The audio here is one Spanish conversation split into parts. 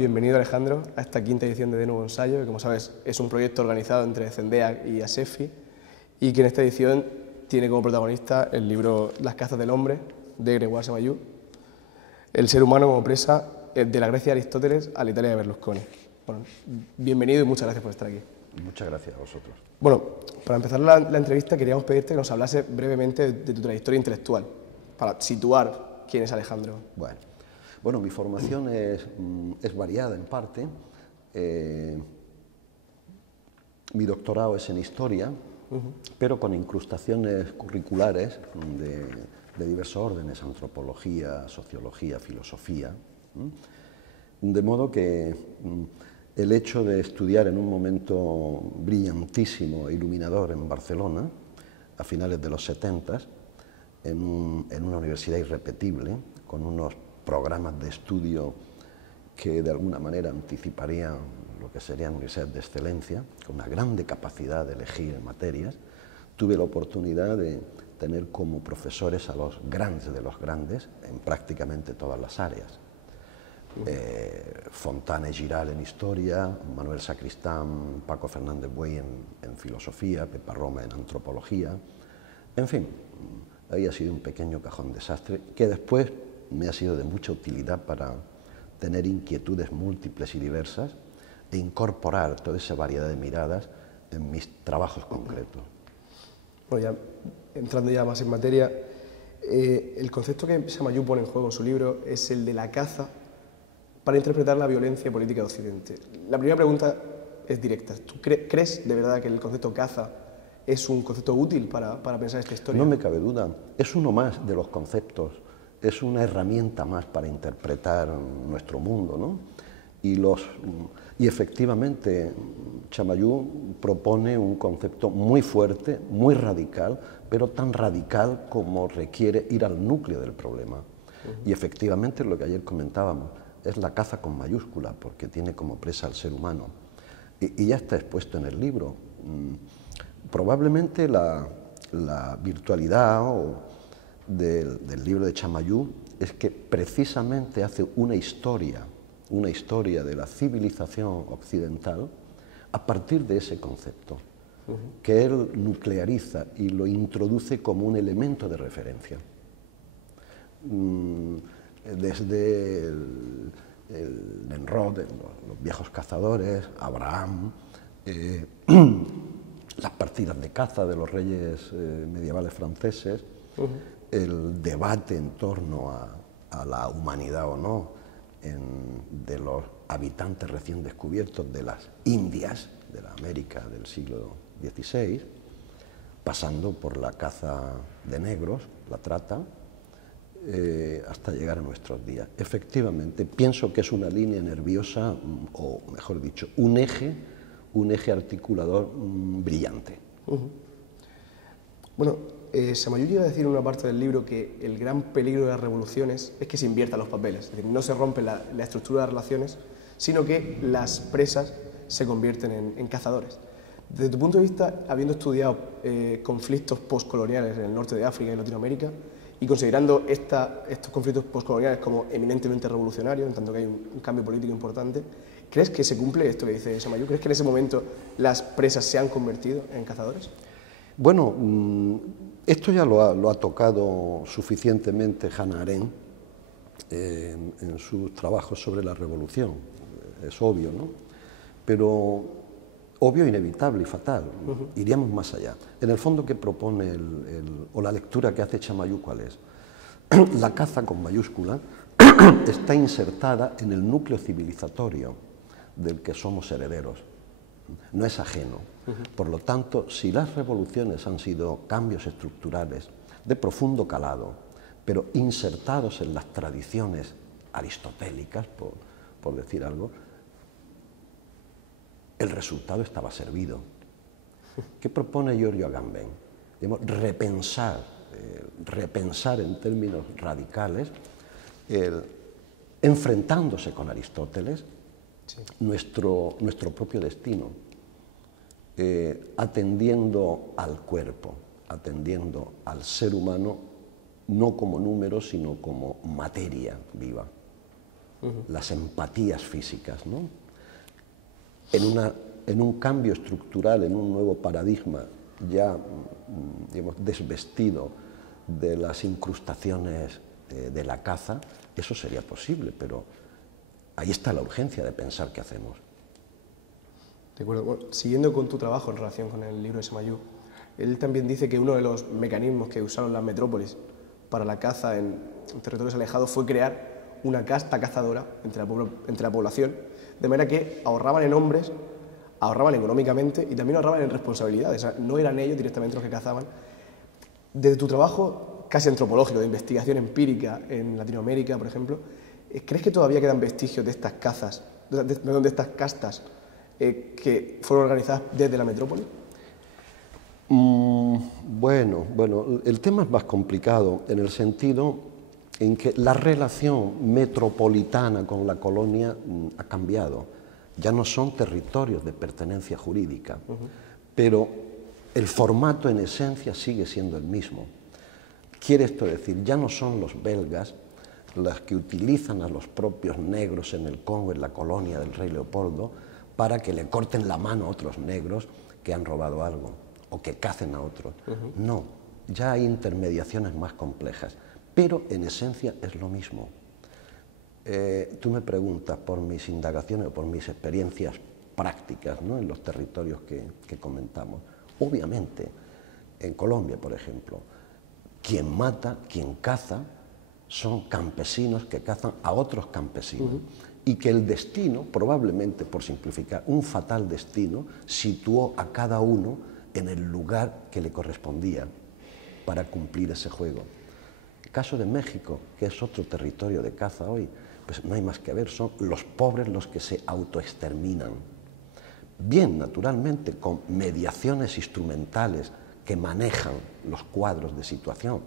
bienvenido Alejandro a esta quinta edición de Nuevo Ensayo, que como sabes es un proyecto organizado entre Cendeac y ASEFI y que en esta edición tiene como protagonista el libro Las cazas del hombre de Grégoire Chamayou, el ser humano como presa de la Grecia de Aristóteles a la Italia de Berlusconi. Bueno, bienvenido y muchas gracias por estar aquí. Muchas gracias a vosotros. Bueno, para empezar la entrevista queríamos pedirte que nos hablase brevemente de tu trayectoria intelectual, para situar quién es Alejandro. Bueno, mi formación es variada en parte. Mi doctorado es en Historia, pero con incrustaciones curriculares de diversos órdenes, Antropología, Sociología, Filosofía. De modo que el hecho de estudiar en un momento brillantísimo e iluminador en Barcelona, a finales de los 70, en una universidad irrepetible, con unos programas de estudio que de alguna manera anticiparían lo que serían universidades de excelencia, con una grande capacidad de elegir materias, tuve la oportunidad de tener como profesores a los grandes de los grandes en prácticamente todas las áreas. Fontana y Giral en Historia, Manuel Sacristán, Paco Fernández Buey en Filosofía, Pepa Roma en Antropología, en fin, había sido un pequeño cajón desastre que después me ha sido de mucha utilidad para tener inquietudes múltiples y diversas e incorporar toda esa variedad de miradas en mis trabajos concretos. Bueno, ya entrando ya más en materia, el concepto que Chamayou pone en juego en su libro es el de la caza para interpretar la violencia política de Occidente. La primera pregunta es directa. ¿Tú crees de verdad que el concepto caza es un concepto útil para pensar esta historia? No me cabe duda. Es uno más de los conceptos. Es una herramienta más para interpretar nuestro mundo, ¿no? Y efectivamente Chamayou propone un concepto muy fuerte, muy radical, pero tan radical como requiere ir al núcleo del problema. Y efectivamente lo que ayer comentábamos, es la caza con mayúscula, porque tiene como presa al ser humano. Y ya está expuesto en el libro. Probablemente la virtualidad del libro de Chamayou es que precisamente hace una historia de la civilización occidental a partir de ese concepto, que él nucleariza y lo introduce como un elemento de referencia. Desde el Nimrod, los viejos cazadores, Abraham, las partidas de caza de los reyes medievales franceses, el debate en torno a la humanidad o no de los habitantes recién descubiertos de las Indias, de la América del siglo XVI, pasando por la caza de negros, la trata, hasta llegar a nuestros días. Efectivamente, pienso que es una línea nerviosa, o mejor dicho, un eje articulador brillante. Bueno, Chamayou llega a decir en una parte del libro que el gran peligro de las revoluciones es que se inviertan los papeles, es decir, no se rompe la estructura de las relaciones, sino que las presas se convierten en cazadores. Desde tu punto de vista, habiendo estudiado conflictos postcoloniales en el norte de África y Latinoamérica, y considerando estos conflictos postcoloniales como eminentemente revolucionarios, en tanto que hay un cambio político importante, ¿crees que se cumple esto que dice Chamayou? ¿Crees que en ese momento las presas se han convertido en cazadores? Bueno, esto ya lo ha tocado suficientemente Hannah Arendt en sus trabajos sobre la revolución. Es obvio, ¿no? Pero obvio, inevitable y fatal. Iríamos más allá. En el fondo, ¿qué propone o la lectura que hace Chamayou cuál es? La caza con mayúscula está insertada en el núcleo civilizatorio del que somos herederos. No es ajeno. Por lo tanto, si las revoluciones han sido cambios estructurales de profundo calado, pero insertados en las tradiciones aristotélicas, por decir algo, el resultado estaba servido. ¿Qué propone Giorgio Agamben? Repensar en términos radicales, enfrentándose con Aristóteles, nuestro propio destino, atendiendo al cuerpo, atendiendo al ser humano, no como número, sino como materia viva. las empatías físicas, ¿no? En un cambio estructural, en un nuevo paradigma ya, digamos, desvestido de las incrustaciones de la caza, eso sería posible, pero ahí está la urgencia de pensar qué hacemos. De acuerdo. Bueno, siguiendo con tu trabajo en relación con el libro de Samayu, él también dice que uno de los mecanismos que usaron las metrópolis para la caza en territorios alejados fue crear una casta cazadora entre la población, de manera que ahorraban en hombres, ahorraban económicamente y también ahorraban en responsabilidades. O sea, no eran ellos directamente los que cazaban. Desde tu trabajo casi antropológico, de investigación empírica en Latinoamérica, por ejemplo, ¿crees que todavía quedan vestigios de estas cazas, de estas castas que fueron organizadas desde la metrópoli? Bueno, el tema es más complicado en el sentido en que la relación metropolitana con la colonia ha cambiado. Ya no son territorios de pertenencia jurídica, pero el formato en esencia sigue siendo el mismo. Quiere esto decir, ya no son los belgas los que utilizan a los propios negros en el Congo, en la colonia del rey Leopoldo, para que le corten la mano a otros negros que han robado algo o que cacen a otros. No, ya hay intermediaciones más complejas, pero en esencia es lo mismo. Tú me preguntas por mis indagaciones o por mis experiencias prácticas, ¿no?, en los territorios que comentamos. Obviamente, en Colombia, por ejemplo, quien mata, quien caza, son campesinos que cazan a otros campesinos. Y que el destino, probablemente por simplificar, un fatal destino, situó a cada uno en el lugar que le correspondía para cumplir ese juego. El caso de México, que es otro territorio de caza hoy, pues no hay más que ver, son los pobres los que se autoexterminan. Bien, naturalmente, con mediaciones instrumentales que manejan los cuadros de situación,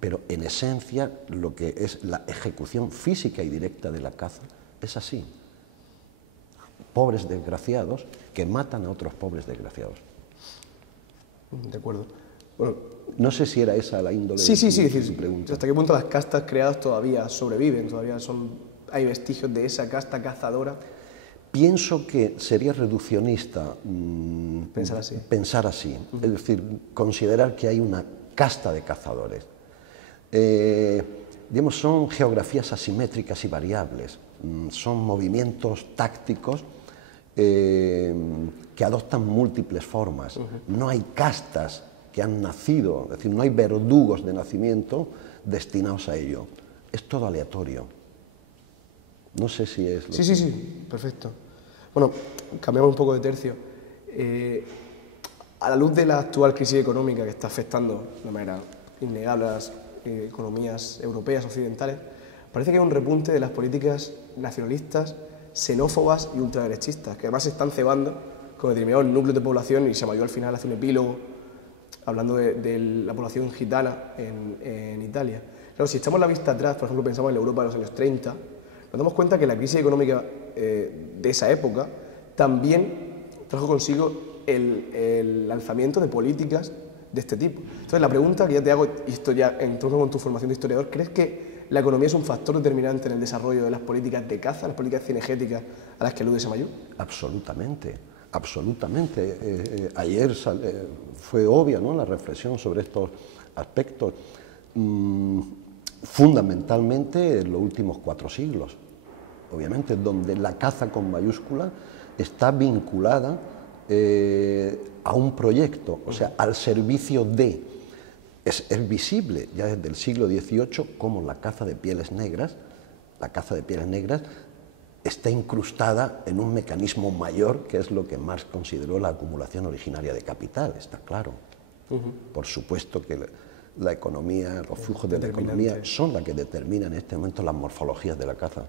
pero en esencia lo que es la ejecución física y directa de la caza es así. Pobres desgraciados que matan a otros pobres desgraciados. De acuerdo. Bueno, no sé si era esa la índole de tu pregunta. ¿Hasta qué punto las castas creadas todavía sobreviven? ¿Todavía hay vestigios de esa casta cazadora? Pienso que sería reduccionista pensar así. Es decir, considerar que hay una casta de cazadores. Digamos, son geografías asimétricas y variables, son movimientos tácticos que adoptan múltiples formas. No hay castas que han nacido, es decir, no hay verdugos de nacimiento destinados a ello. Es todo aleatorio. No sé si es... Sí, perfecto. Bueno, cambiamos un poco de tercio. A la luz de la actual crisis económica que está afectando de manera innegable a las economías europeas, occidentales, parece que hay un repunte de las políticas nacionalistas, xenófobas y ultraderechistas, que además se están cebando con determinados núcleos de población, y Samayu al final hace un epílogo hablando de la población gitana en Italia. Claro, si echamos la vista atrás, por ejemplo, pensamos en la Europa de los años 30, nos damos cuenta que la crisis económica de esa época también trajo consigo el lanzamiento de políticas de este tipo. Entonces, la pregunta que ya te hago, y esto ya en torno con tu formación de historiador, ¿crees que la economía es un factor determinante en el desarrollo de las políticas de caza, las políticas cinegéticas a las que alude Samayu? Absolutamente, absolutamente. Ayer fue obvia, ¿no?, la reflexión sobre estos aspectos, fundamentalmente en los últimos 4 siglos, obviamente, donde la caza con mayúscula está vinculada a un proyecto, o sea, al servicio de... Es visible ya desde el siglo XVIII cómo la caza de pieles negras está incrustada en un mecanismo mayor, que es lo que Marx consideró la acumulación originaria de capital, está claro. Por supuesto que la economía, los flujos de la economía son las que determinan en este momento las morfologías de la caza.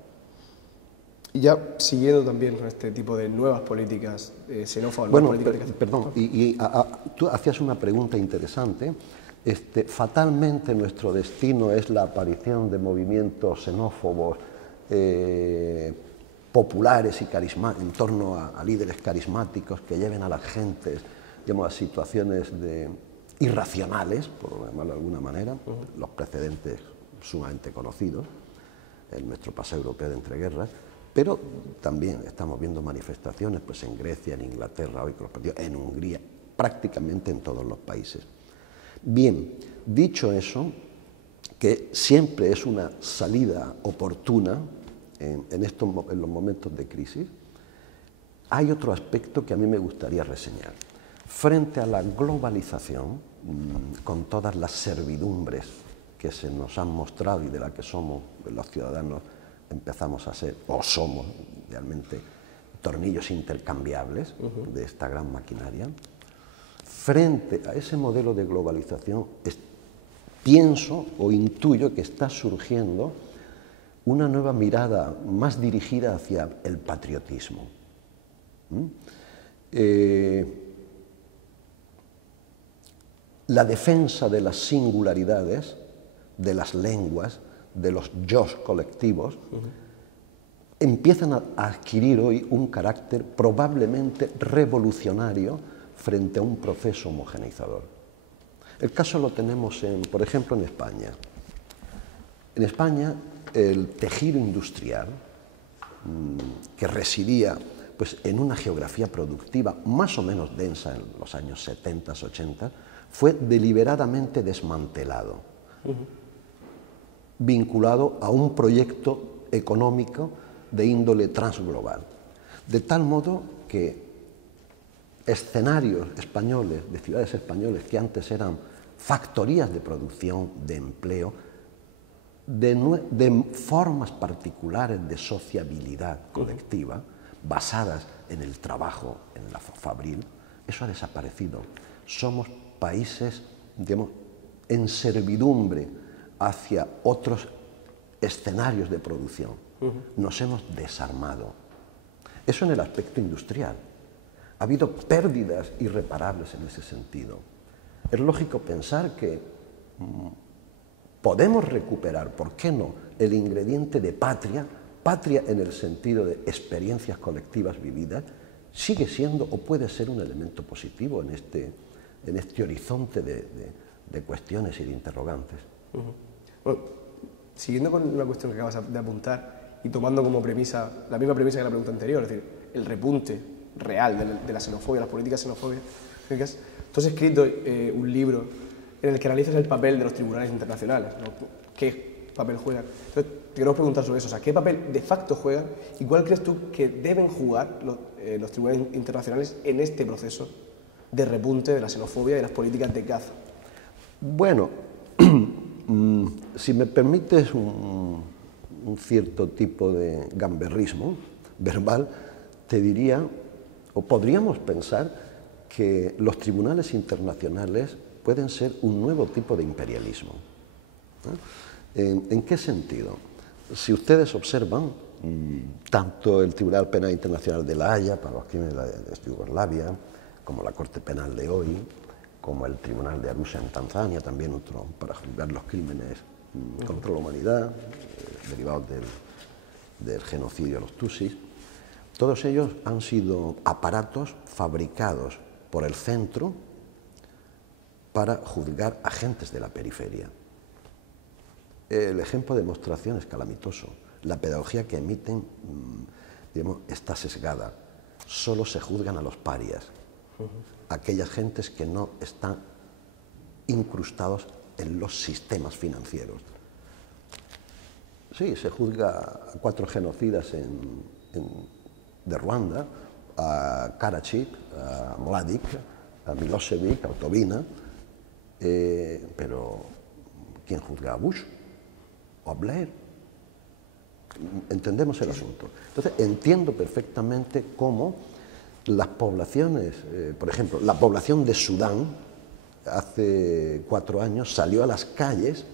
Y ya siguiendo también con este tipo de nuevas políticas xenófobas... Bueno, perdón, tú hacías una pregunta interesante. Fatalmente nuestro destino es la aparición de movimientos xenófobos populares y carismáticos, en torno a líderes carismáticos que lleven a las gentes, digamos, a situaciones irracionales, por llamarlo de alguna manera, los precedentes sumamente conocidos. en nuestro paseo europeo de entreguerras, pero también estamos viendo manifestaciones pues, en Grecia, en Inglaterra, hoy con los partidos, en Hungría, prácticamente en todos los países. Bien, dicho eso, que siempre es una salida oportuna en los momentos de crisis, hay otro aspecto que a mí me gustaría reseñar. Frente a la globalización, con todas las servidumbres que se nos han mostrado y de la que somos los ciudadanos, empezamos a ser, o somos realmente, tornillos intercambiables de esta gran maquinaria, frente a ese modelo de globalización, pienso o intuyo que está surgiendo una nueva mirada más dirigida hacia el patriotismo. La defensa de las singularidades, de las lenguas, de los yos colectivos, empiezan a adquirir hoy un carácter probablemente revolucionario frente a un proceso homogeneizador. El caso lo tenemos, por ejemplo, en España. En España, el tejido industrial, que residía pues, en una geografía productiva más o menos densa en los años 70, 80, fue deliberadamente desmantelado, vinculado a un proyecto económico de índole transglobal. De tal modo que escenarios españoles, de ciudades españoles que antes eran factorías de producción, de empleo, de formas particulares de sociabilidad colectiva, basadas en el trabajo, en la fabril, eso ha desaparecido. Somos países, digamos, en servidumbre hacia otros escenarios de producción. Nos hemos desarmado. Eso en el aspecto industrial. Ha habido pérdidas irreparables en ese sentido. Es lógico pensar que podemos recuperar, ¿por qué no?, el ingrediente de patria, patria en el sentido de experiencias colectivas vividas, sigue siendo o puede ser un elemento positivo en este horizonte de cuestiones y de interrogantes. Bueno, siguiendo con una cuestión que acabas de apuntar y tomando como premisa, la misma premisa que la pregunta anterior, es decir, el repunte real de la xenofobia, las políticas xenofóbicas, tú has escrito un libro en el que analizas el papel de los tribunales internacionales, ¿no? ¿Qué papel juegan? Entonces, te queremos preguntar sobre eso, o sea, ¿qué papel de facto juegan y cuál crees tú que deben jugar los tribunales internacionales en este proceso de repunte de la xenofobia y de las políticas de caza? Bueno, si me permites un cierto tipo de gamberrismo verbal, te diría, o podríamos pensar, que los tribunales internacionales pueden ser un nuevo tipo de imperialismo. ¿En qué sentido? Si ustedes observan, tanto el Tribunal Penal Internacional de La Haya, para los crímenes de Yugoslavia, como la Corte Penal de hoy, como el Tribunal de Arusha en Tanzania, también otro para juzgar los crímenes contra la humanidad, derivados del genocidio de los Tutsis, todos ellos han sido aparatos fabricados por el centro para juzgar agentes de la periferia. El ejemplo de demostración es calamitoso. La pedagogía que emiten, digamos, está sesgada. Solo se juzgan a los parias, aquellas gentes que no están incrustados en los sistemas financieros. Sí, se juzga a 4 genocidas de Ruanda, a Karadzic, a Mladic, a Milosevic, a Gotovina, pero ¿quién juzga a Bush o a Blair? Entendemos el asunto. Entonces, entiendo perfectamente cómo las poblaciones, por ejemplo, la población de Sudán, hace 4 años, salió a las calles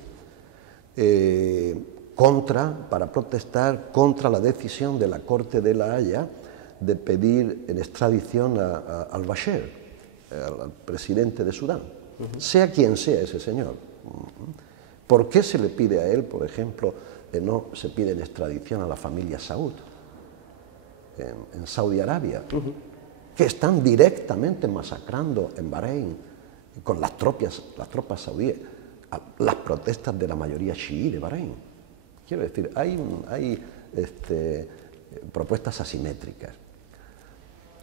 para protestar contra la decisión de la Corte de La Haya de pedir en extradición al-Bashir, al presidente de Sudán, sea quien sea ese señor. ¿Por qué se le pide a él, por ejemplo, no se pide en extradición a la familia Saud, en Saudi Arabia, que están directamente masacrando en Bahrein con las tropas saudíes las protestas de la mayoría chií de Bahrein? Quiero decir, hay propuestas asimétricas.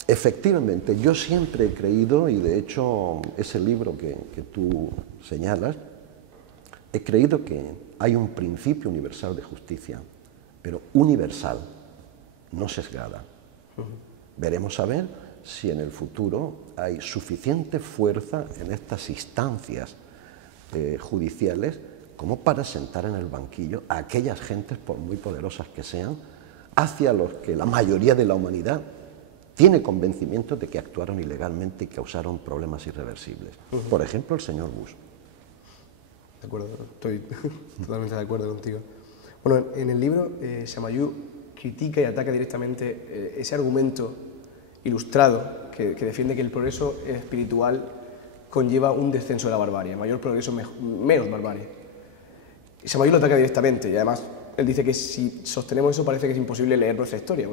Efectivamente, yo siempre he creído, y de hecho ese libro que tú señalas, he creído que hay un principio universal de justicia, pero universal, no sesgada. Veremos a ver si en el futuro hay suficiente fuerza en estas instancias judiciales como para sentar en el banquillo a aquellas gentes, por muy poderosas que sean, hacia los que la mayoría de la humanidad tiene convencimiento de que actuaron ilegalmente y causaron problemas irreversibles. Por ejemplo, el señor Bush. De acuerdo, estoy totalmente de acuerdo contigo. Bueno, en el libro, Shamayou critica y ataca directamente ese argumento ilustrado que defiende que el progreso espiritual conlleva un descenso de la barbarie, mayor progreso, menos barbarie. Shamayou lo ataca directamente y además él dice que si sostenemos eso parece que es imposible leer nuestra historia.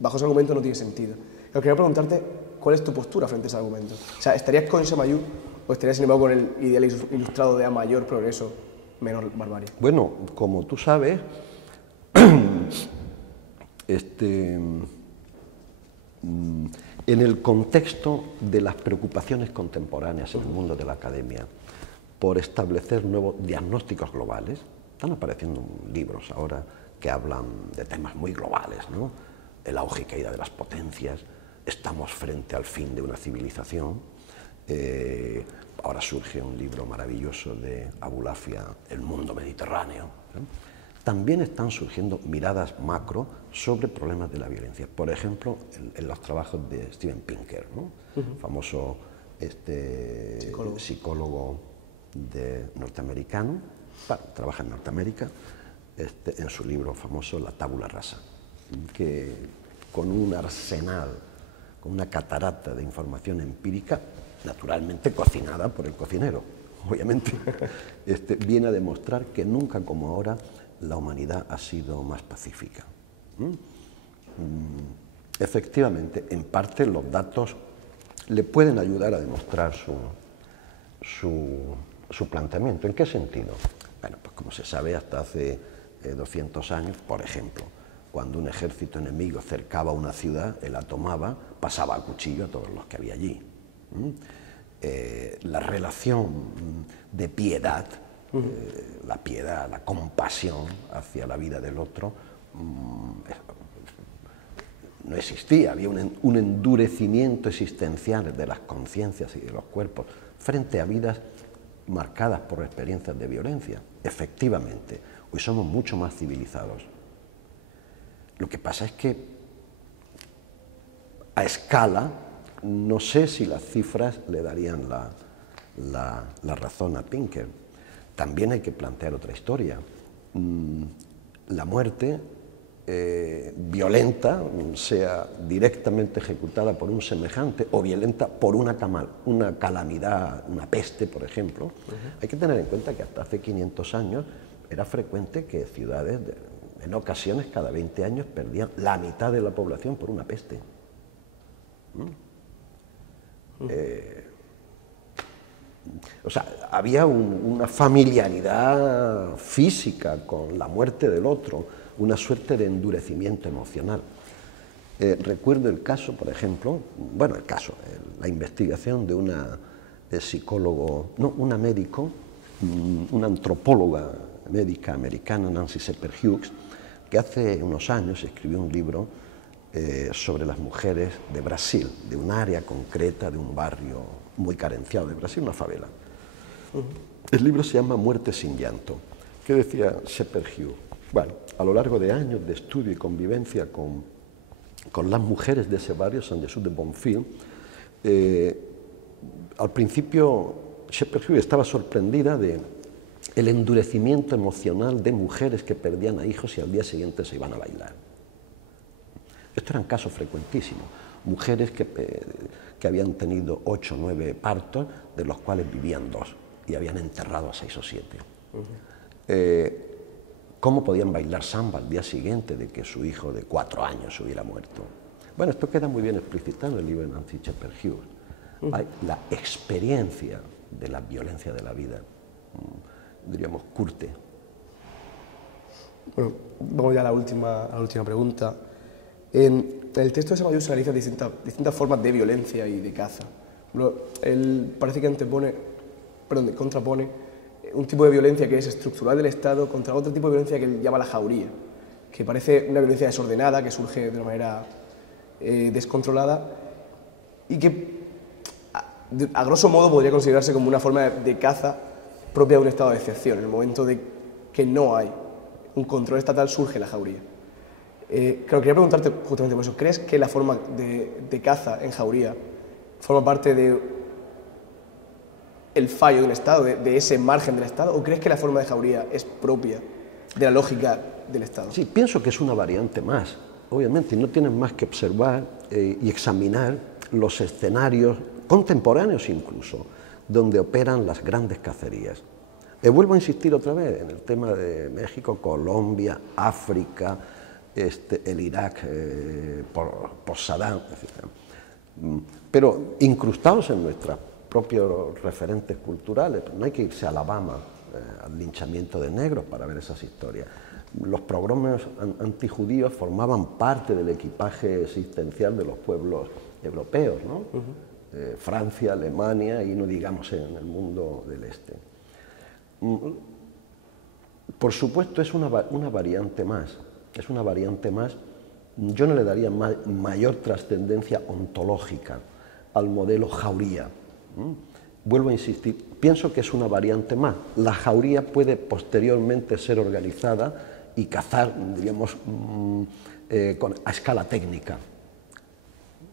Bajo ese argumento no tiene sentido. Pero quería preguntarte cuál es tu postura frente a ese argumento. O sea, ¿estarías con Shamayou o estarías sin embargo con el ideal ilustrado de a mayor progreso, menor barbarie? Bueno, como tú sabes, en el contexto de las preocupaciones contemporáneas en el mundo de la academia por establecer nuevos diagnósticos globales, están apareciendo libros ahora que hablan de temas muy globales, ¿no? El auge y caída de las potencias, estamos frente al fin de una civilización. Ahora surge un libro maravilloso de Abulafia, El mundo mediterráneo, ¿no? También están surgiendo miradas macro sobre problemas de la violencia. Por ejemplo, en los trabajos de Steven Pinker, ¿no? Famoso psicólogo norteamericano, trabaja en Norteamérica, en su libro famoso La tabula rasa, que con un arsenal, con una catarata de información empírica, naturalmente cocinada por el cocinero, obviamente, viene a demostrar que nunca como ahora la humanidad ha sido más pacífica. Efectivamente, en parte los datos le pueden ayudar a demostrar su planteamiento. ¿En qué sentido? Bueno, pues como se sabe, hasta hace 200 años, por ejemplo, cuando un ejército enemigo cercaba una ciudad, él la tomaba, pasaba a cuchillo a todos los que había allí. La relación de piedad, la piedad, la compasión hacia la vida del otro, no existía. Había un endurecimiento existencial de las conciencias y de los cuerpos frente a vidas marcadas por experiencias de violencia. Efectivamente, hoy somos mucho más civilizados. Lo que pasa es que a escala no sé si las cifras le darían la razón a Pinker. También hay que plantear otra historia. La muerte violenta, sea directamente ejecutada por un semejante o violenta por una calamidad, una peste, por ejemplo, hay que tener en cuenta que hasta hace 500 años era frecuente que ciudades, en ocasiones cada 20 años, perdían la mitad de la población por una peste. O sea, había una familiaridad física con la muerte del otro, una suerte de endurecimiento emocional. Recuerdo el caso, por ejemplo, la investigación de una médico, una antropóloga médica americana, Nancy Shepherd Hughes, que hace unos años escribió un libro sobre las mujeres de Brasil, de un área concreta, de un barrio muy carenciado de Brasil, una favela. El libro se llama Muerte sin llanto. ¿Qué decía Shepherd Hughes? Bueno, a lo largo de años de estudio y convivencia con las mujeres de ese barrio, Saint-Just de Bonfils, al principio Shepherd Hughes estaba sorprendida de el endurecimiento emocional de mujeres que perdían a hijos y al día siguiente se iban a bailar. Estos eran casos frecuentísimos. Mujeres que habían tenido 8 o 9 partos, de los cuales vivían 2 y habían enterrado a 6 o 7. ¿Cómo podían bailar samba al día siguiente de que su hijo de 4 años hubiera muerto? Bueno, esto queda muy bien explicitado en el libro de Nancy Shepherd Hughes. Hay la experiencia de la violencia de la vida, diríamos, curte. Bueno, vamos ya a la última pregunta. En el texto de Samayoud se analizan distintas formas de violencia y de caza. Él parece que contrapone un tipo de violencia que es estructural del Estado contra otro tipo de violencia que él llama la jauría, que parece una violencia desordenada, que surge de una manera descontrolada y que a grosso modo podría considerarse como una forma de caza propia de un estado de excepción. En el momento de que no hay un control estatal surge la jauría. Claro, quería preguntarte justamente por eso, ¿crees que la forma de caza en jauría forma parte de el fallo de un Estado, de ese margen del Estado, o crees que la forma de jauría es propia de la lógica del Estado? Sí, pienso que es una variante más, obviamente, y no tienes más que observar y examinar los escenarios contemporáneos incluso, donde operan las grandes cacerías. Vuelvo a insistir otra vez en el tema de México, Colombia, África, el Irak por Saddam, etc. Pero incrustados en nuestros propios referentes culturales. No hay que irse a Alabama al linchamiento de negros para ver esas historias. Los pogroms antijudíos formaban parte del equipaje existencial de los pueblos europeos, ¿no? Francia, Alemania y no digamos en el mundo del este. Por supuesto es una variante más, es una variante más. Yo no le daría mayor trascendencia ontológica al modelo jauría. Vuelvo a insistir, pienso que es una variante más. La jauría puede posteriormente ser organizada y cazar, diríamos, a escala técnica.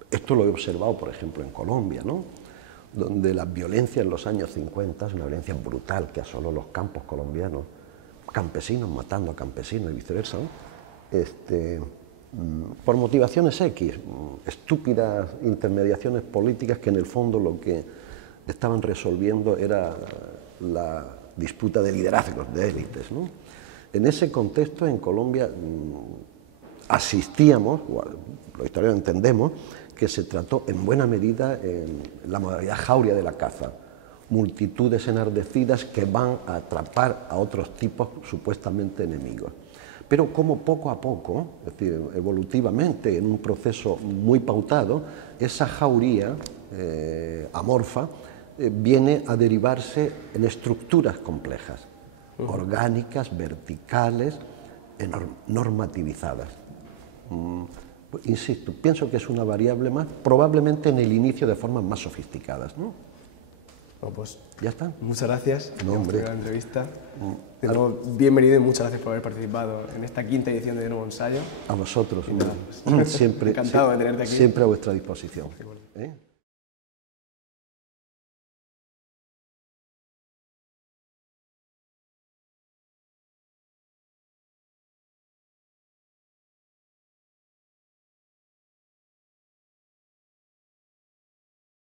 Esto lo he observado, por ejemplo, en Colombia, ¿no? Donde la violencia en los años 50 es una violencia brutal que asoló los campos colombianos, campesinos matando a campesinos y viceversa, ¿no? Por motivaciones X, estúpidas intermediaciones políticas que en el fondo lo que estaban resolviendo era la disputa de liderazgos, de élites, ¿no? En ese contexto, en Colombia, asistíamos, los historiadores entendemos, que se trató en buena medida en la modalidad jauría de la caza. Multitudes enardecidas que van a atrapar a otros tipos supuestamente enemigos. Pero como poco a poco, es decir, evolutivamente, en un proceso muy pautado, esa jauría amorfa viene a derivarse en estructuras complejas, orgánicas, verticales, normativizadas. Insisto, pienso que es una variable más, probablemente en el inicio de formas más sofisticadas, ¿no? Bueno, pues ya está. Muchas gracias por la entrevista. De nuevo, bienvenido y muchas gracias por haber participado en esta quinta edición de Nuevo Ensayo. A vosotros. Nada, pues, siempre, encantado de tenerte aquí. Siempre a vuestra disposición.